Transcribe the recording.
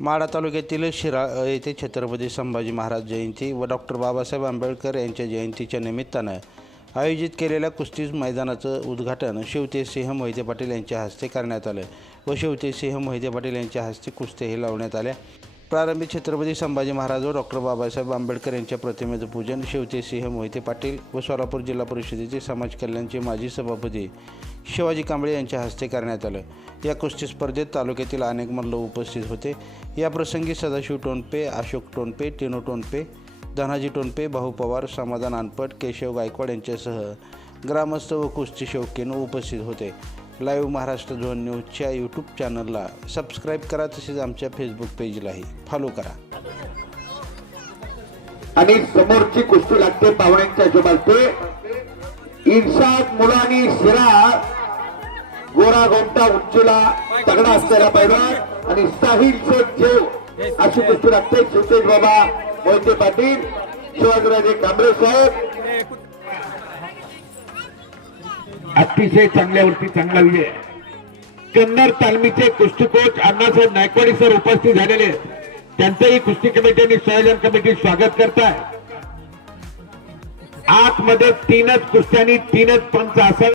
माढा तालुक्यातील शिरा येथे छत्रपती संभाजी महाराज जयंती व डॉक्टर बाबासाहेब आंबेडकर यांच्या जयंतीच्या निमित्तानं आयोजित केलेल्या कुस्ती मैदानाचं उद्घाटन शिवते सिंह मोहिते पाटील यांच्या हस्ते करण्यात आलं व शिवतेसिंह मोहिते पाटील यांच्या हस्ते कुस्त्याही लावण्यात आल्या. प्रारंभी छत्रपती संभाजी महाराज व डॉक्टर बाबासाहेब आंबेडकर यांच्या प्रतिमेचं पूजन शिवते सिंह मोहिते पाटील व सोलापूर जिल्हा परिषदेचे समाज कल्याणचे माजी सभापती शिवाजी कांबळे यांच्या हस्ते करण्यात आलं. या कुस्ती स्पर्धेत तालुक्यातील अनेक मल्ल उपस्थित होते. या प्रसंगी सदाशिव टोनपे अशोक टोनपे टिनो टोनपे धनाजी टोनपे भाऊ पवार समाधान अनपट केशव गायकवाड यांच्यासह ग्रामस्थ व कुस्ती शौकीन उपस्थित होते. लाईव्ह महाराष्ट्र झोन न्यूजच्या यूट्यूब चॅनलला सबस्क्राईब करा तसेच आमच्या फेसबुक पेजलाही. फॉलो करा. आणि समोरची कुस्ती लागते पाहुण्यांच्या हिशोबाने इन्साद मुलानी शिरा गोरा गोमटा उंचीला तगडा असलेला पैलवान आणि साहिल शेख जेव. अशी कुस्ती लागते. शिवतेज बाबा मोहिते पाटील शिवाजीराजे कांबळे साहेब अतिशय चांगल्यावरती चांगला विजय. कन्नड तालमीचे कुस्ती कोच अण्णासाहेब नायकवाडी सर उपस्थित झालेले आहेत. त्यांचंही कुस्ती कमिटी आणि संयोजन कमिटी स्वागत करताय. आतमध्ये तीनच कुस्त्यांनी तीनच पंच असावे.